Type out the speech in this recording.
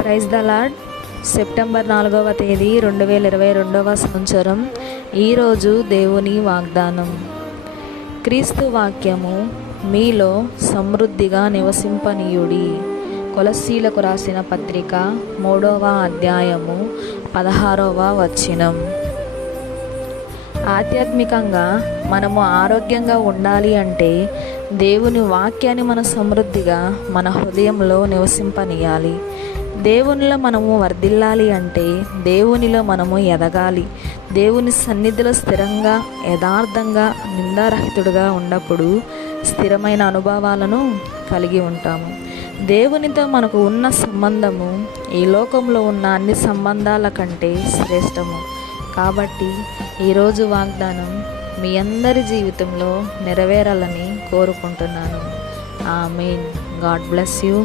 Praise the lord. September 4వ తేదీ 2022 సంవత్సరం. ఈరోజు దేవుని వాగ్దానం. క్రీస్తు వాక్యము మీలో సమృద్ధిగా నివసింపనీయుడి. కొలస్సీలకు రాసిన పత్రిక 3వ అధ్యాయము 16వ వచనం. ఆధ్యాత్మికంగా మనము ఆరోగ్యంగా ఉండాలి అంటే దేవుని వాక్యాన్ని మన సమృద్ధిగా మన హృదయంలో నివసింపనీయాలి. దేవునిలో మనము వర్ధిల్లాలి అంటే దేవునిలో మనము ఎదగాలి. దేవుని సన్నిధిలో స్థిరంగా, యథార్థంగా, నిందారహితుడుగా ఉన్నప్పుడు స్థిరమైన అనుభవాలను కలిగి ఉంటాము. దేవునితో మనకు ఉన్న సంబంధము ఈ లోకంలో ఉన్న అన్ని సంబంధాల కంటే శ్రేష్టము. కాబట్టి ఈరోజు వాగ్దానం మీ అందరి జీవితంలో నెరవేరాలని కోరుకుంటున్నాను. ఆమేన్. God bless you.